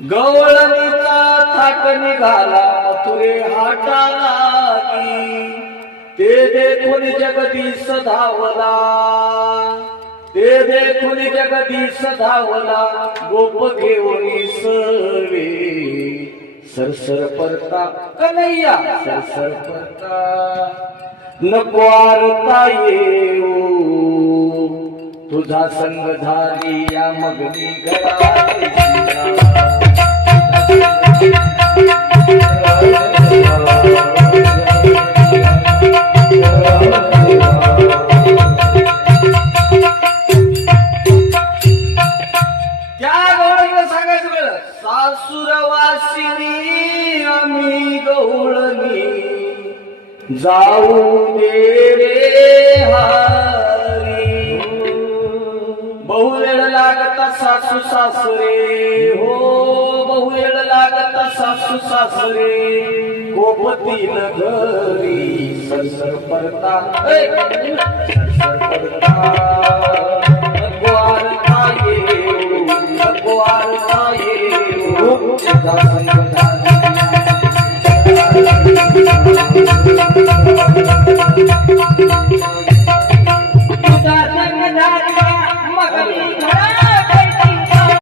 गवळणीचा थाट निघाला मथुरे हाटाला ते देखून जगदीश धावला, ते देखून जगदीश धावला, गोप घेऊन सवे सरसर परता कन्हैया सरसर परता नको आरता येऊ तुझा संग झाली या मगनी सासुरवासिनी आम्ही गवळणी जाऊ दे रे हरी, बहुवेळ लागता सासू सासरे हो, बहुवेळ लागता सासू सासरे, गोपतीन घरी सरसर परता सरसर परता नको आरता येऊ, नको आरता येऊ तुझा संग